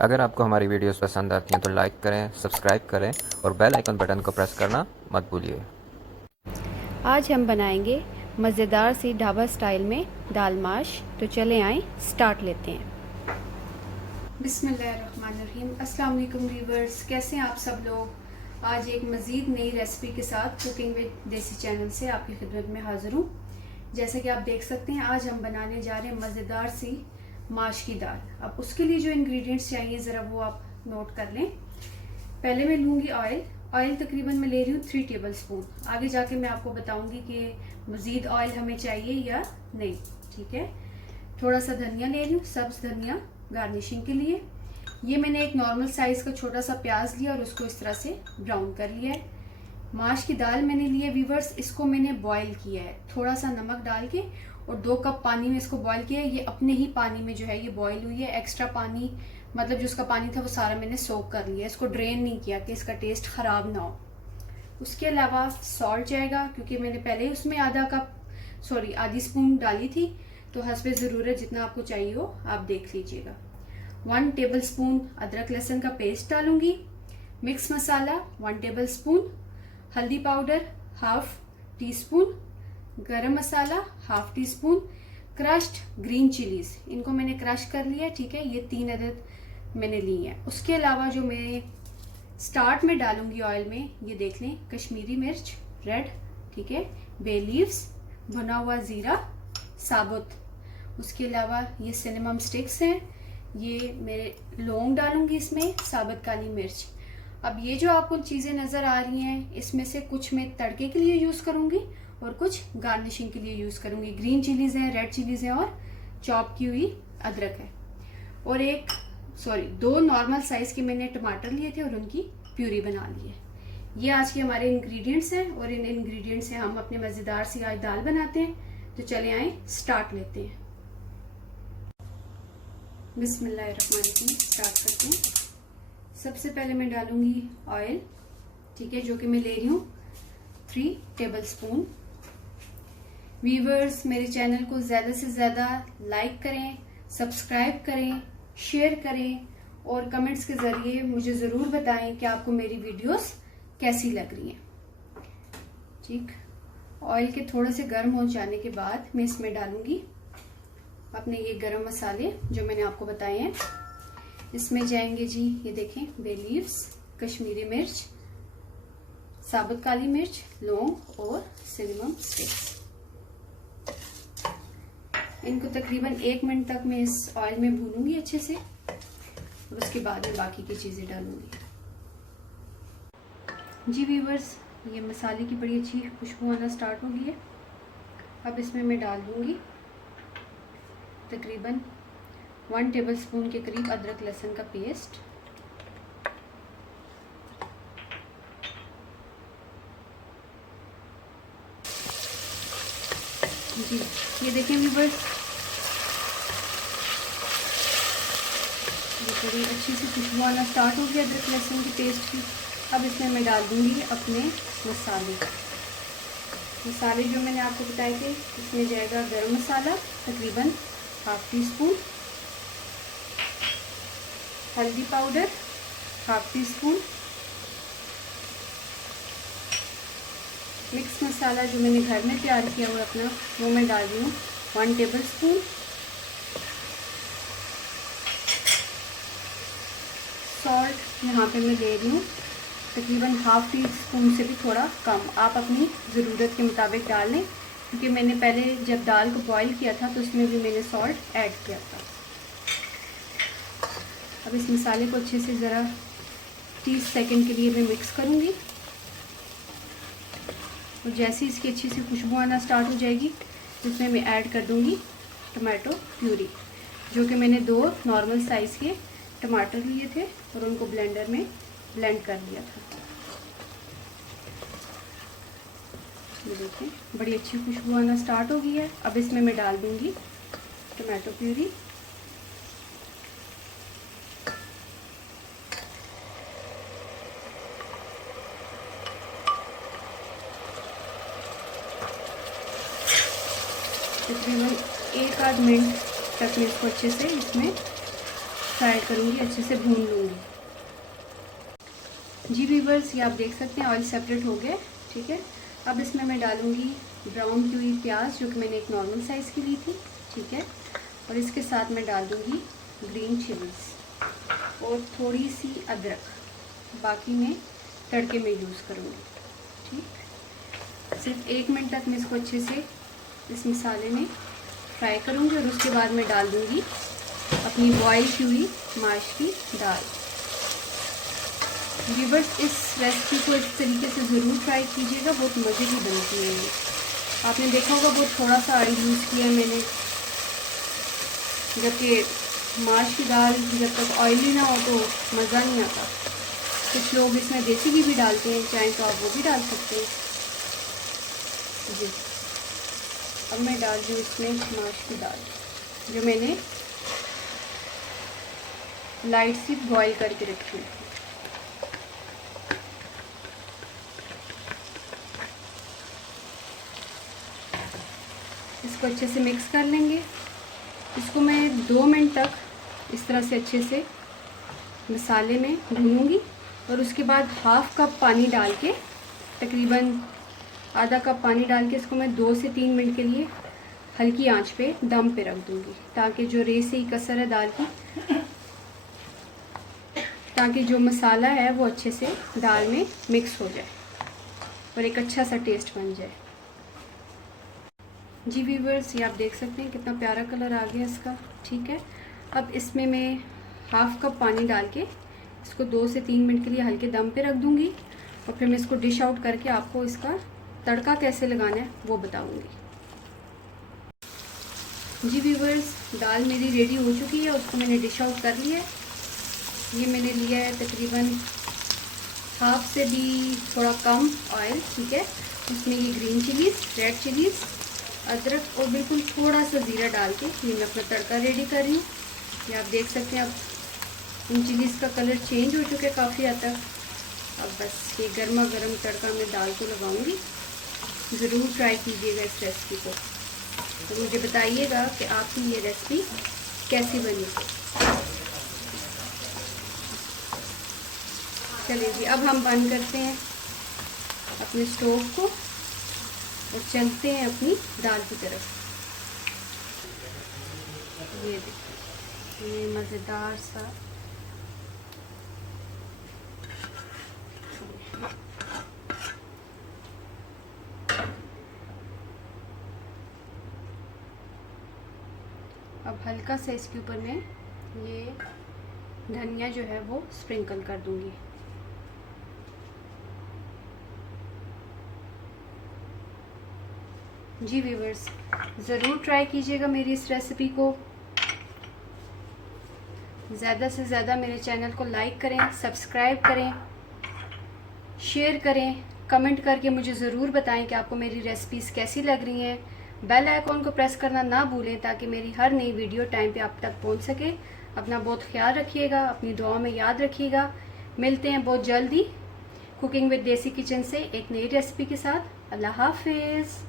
अगर आपको हमारी वीडियोस पसंद आती हैं तो लाइक करें, सब्सक्राइब करें और बेल आइकन बटन को प्रेस करना मत भूलिए। आज हम बनाएंगे मज़ेदार सी ढाबा स्टाइल में दाल माश। तो चले आएँ स्टार्ट लेते हैं। बिस्मिल्लाहिर्रहमानिर्रहीम। अस्सलाम वालेकुम व्यूअर्स, कैसे हैं आप सब लोग। आज एक मज़ीद नई रेसिपी के साथ कुकिंग विद देसी चैनल से आपकी खिदमत में हाज़िर हूँ। जैसे कि आप देख सकते हैं आज हम बनाने जा रहे हैं मज़ेदार सी माश की दाल। अब उसके लिए जो इंग्रेडिएंट्स चाहिए ज़रा वो आप नोट कर लें। पहले मैं लूँगी ऑयल तकरीबन मैं ले रही हूँ 3 टेबल स्पून। आगे जाके मैं आपको बताऊंगी कि मज़ीद ऑयल हमें चाहिए या नहीं, ठीक है। थोड़ा सा धनिया ले रही हूँ, सब्ज धनिया गार्निशिंग के लिए। ये मैंने एक नॉर्मल साइज का छोटा सा प्याज लिया और उसको इस तरह से ब्राउन कर लिया है। माश की दाल मैंने ली है व्यूवर्स, इसको मैंने बॉईल किया है थोड़ा सा नमक डाल के और 2 कप पानी में इसको बॉईल किया है। ये अपने ही पानी में जो है ये बॉईल हुई है। एक्स्ट्रा पानी मतलब जो उसका पानी था वो सारा मैंने सोक कर लिया, इसको ड्रेन नहीं किया कि इसका टेस्ट खराब ना हो। उसके अलावा सॉल्ट जाएगा क्योंकि मैंने पहले ही उसमें आधी स्पून डाली थी, तो हस्बे ज़रूरत जितना आपको चाहिए हो आप देख लीजिएगा। 1 टेबल स्पून अदरक लहसुन का पेस्ट डालूंगी। मिक्स मसाला 1 टेबल स्पून, हल्दी powder half teaspoon, garam masala half teaspoon, crushed green chillies इनको मैंने क्रश कर लिया, ठीक है। ये 3 अदद मैंने ली है। उसके अलावा जो मैं स्टार्ट में डालूंगी ऑयल में, ये देख लें, कश्मीरी मिर्च रेड, ठीक है, बे लीव्स, भुना हुआ जीरा साबुत। उसके अलावा ये सिनेमम स्टिक्स हैं, ये मेरे लौंग डालूंगी इसमें, साबुत काली मिर्च। अब ये जो आपको चीज़ें नज़र आ रही हैं इसमें से कुछ मैं तड़के के लिए यूज़ करूंगी और कुछ गार्निशिंग के लिए यूज़ करूंगी। ग्रीन चिलीज हैं, रेड चिलीज हैं और चॉप की हुई अदरक है। और 2 नॉर्मल साइज के मैंने टमाटर लिए थे और उनकी प्यूरी बना ली है। ये आज के हमारे इंग्रेडिएंट्स हैं और इन इंग्रेडिएंट्स से हम अपने मज़ेदार सी आज दाल बनाते हैं। तो चले आए स्टार्ट लेते हैं। बिस्मिल्लाहिर्रहमानिर्रहीम, स्टार्ट करते हैं। सबसे पहले मैं डालूंगी ऑयल, ठीक है, जो कि मैं ले रही हूँ 3 टेबल स्पून। व्यूअर्स मेरे चैनल को ज़्यादा से ज़्यादा लाइक करें, सब्सक्राइब करें, शेयर करें और कमेंट्स के ज़रिए मुझे ज़रूर बताएं कि आपको मेरी वीडियोस कैसी लग रही हैं, ठीक। ऑयल के थोड़े से गर्म हो जाने के बाद मैं इसमें डालूंगी अपने ये गरम मसाले जो मैंने आपको बताए हैं। इसमें जाएंगे जी, ये देखें, बे लीव्स, कश्मीरी मिर्च, साबुत काली मिर्च, लौंग और सिनेमम स्टिक्स। इनको तकरीबन 1 मिनट तक मैं इस ऑयल में भूनूंगी अच्छे से और उसके बाद में बाकी की चीज़ें डालूंगी। जी व्यूअर्स, ये मसाले की बड़ी अच्छी खुशबू आना स्टार्ट हो गई है। अब इसमें मैं डाल दूंगी तकरीबन 1 टेबल स्पून के करीब अदरक लहसुन का पेस्ट। जी ये देखें व्यूअर्स, ये थोड़ी अच्छी सी खुशबू आना स्टार्ट हो गया अदरक लहसुन की पेस्ट की। अब इसमें मैं डाल दूंगी अपने मसाले जो मैंने आपको बताए थे। इसमें जाएगा गरम मसाला तकरीबन हाफ टी स्पून, हल्दी powder half teaspoon, mix masala जो मैंने घर में तैयार किया हुआ अपना वो मैं डाल रही हूँ 1 टेबल स्पून। सॉल्ट यहाँ पे मैं ले रही हूँ तकरीबन हाफ टी स्पून से भी थोड़ा कम, आप अपनी ज़रूरत के मुताबिक डाल लें क्योंकि मैंने पहले जब दाल को बॉईल किया था तो उसमें भी मैंने सॉल्ट ऐड किया था। अब इस मसाले को अच्छे से ज़रा 30 सेकंड के लिए मैं मिक्स करूँगी और जैसे ही इसकी अच्छी सी खुशबू आना स्टार्ट हो जाएगी तो इसमें मैं ऐड कर दूँगी टमाटो प्यूरी, जो कि मैंने 2 नॉर्मल साइज़ के टमाटर लिए थे और उनको ब्लेंडर में ब्लेंड कर लिया था। ये देखिए बड़ी अच्छी खुशबू आना स्टार्ट हो गई है। अब इसमें मैं डाल दूँगी टमाटो प्यूरी। तकरीबन 1 आध मिनट तक मैं इसको अच्छे से इसमें फ्राई करूँगी, अच्छे से भून लूँगी। जी व्यूअर्स, ये आप देख सकते हैं ऑयल सेपरेट हो गया, ठीक है। अब इसमें मैं डालूँगी ब्राउन की हुई प्याज, जो कि मैंने एक नॉर्मल साइज़ की ली थी, ठीक है। और इसके साथ मैं डाल दूँगी ग्रीन चिलीज़ और थोड़ी सी अदरक, बाकी मैं तड़के में यूज़ करूँगी, ठीक। सिर्फ 1 मिनट तक मैं इसको अच्छे से इस मसाले में फ्राई करूँगी और उसके बाद मैं डाल दूँगी अपनी बॉयल की हुई माश की दाल। व्यूअर्स, इस रेसिपी को इस तरीके से ज़रूर ट्राई कीजिएगा, बहुत मज़े की बनती है ये। आपने देखा होगा बहुत थोड़ा सा ऑयल यूज़ किया है मैंने, जबकि माश की दाल जब तक ऑयली ना हो तो मज़ा नहीं आता। कुछ लोग इसमें देसी घी भी डालते हैं, चाहे तो आप वो भी डाल सकते हैं जी। अब मैं डाल दूँ इसमें माश की दाल, जो मैंने लाइट सी बॉईल करके रखी है। इसको अच्छे से मिक्स कर लेंगे। इसको मैं 2 मिनट तक इस तरह से अच्छे से मसाले में भूनूंगी और उसके बाद हाफ़ कप पानी डाल के, तकरीबन आधा कप पानी डाल के इसको मैं 2 से 3 मिनट के लिए हल्की आंच पे दम पे रख दूंगी, ताकि जो रेसे कसर है दाल की, ताकि जो मसाला है वो अच्छे से दाल में मिक्स हो जाए और एक अच्छा सा टेस्ट बन जाए। जी व्यूअर्स, ये आप देख सकते हैं कितना प्यारा कलर आ गया इसका, ठीक है। अब इसमें मैं हाफ़ कप पानी डाल के इसको 2 से 3 मिनट के लिए हल्के दम पे रख दूंगी और फिर मैं इसको डिश आउट करके आपको इसका तड़का कैसे लगाना है वो बताऊंगी। जी व्यूअर्स, दाल मेरी रेडी हो चुकी है, उसको मैंने डिश आउट कर लिया है। ये मैंने लिया है तकरीबन हाफ से भी थोड़ा कम ऑयल, ठीक है। उसमें ये ग्रीन चिलीज़, रेड चिलीज़, अदरक और बिल्कुल थोड़ा सा ज़ीरा डाल के ये मैं अपना तड़का रेडी कर रही हूँ। ये आप देख सकते हैं, अब इन चिलीज़ का कलर चेंज हो चुका है काफ़ी हद तक। अब बस ये गर्मा गर्म तड़का मैं दाल को लगाऊंगी। ज़रूर ट्राई कीजिएगा इस रेसिपी को, तो मुझे बताइएगा कि आपकी ये रेसिपी कैसी बनी। चलिए जी, अब हम बंद करते हैं अपने स्टोव को और चलते हैं अपनी दाल की तरफ। ये देखिए, ये मज़ेदार सा अब हल्का से इसके ऊपर मैं ये धनिया जो है वो स्प्रिंकल कर दूंगी। जी व्यूअर्स, ज़रूर ट्राई कीजिएगा मेरी इस रेसिपी को। ज़्यादा से ज़्यादा मेरे चैनल को लाइक करें, सब्सक्राइब करें, शेयर करें, कमेंट करके मुझे ज़रूर बताएं कि आपको मेरी रेसिपीज़ कैसी लग रही हैं। बेल आइकॉन को प्रेस करना ना भूलें, ताकि मेरी हर नई वीडियो टाइम पे आप तक पहुंच सके। अपना बहुत ख्याल रखिएगा, अपनी दुआ में याद रखिएगा। मिलते हैं बहुत जल्दी कुकिंग विद देसी किचन से एक नई रेसिपी के साथ। अल्लाह हाफिज़।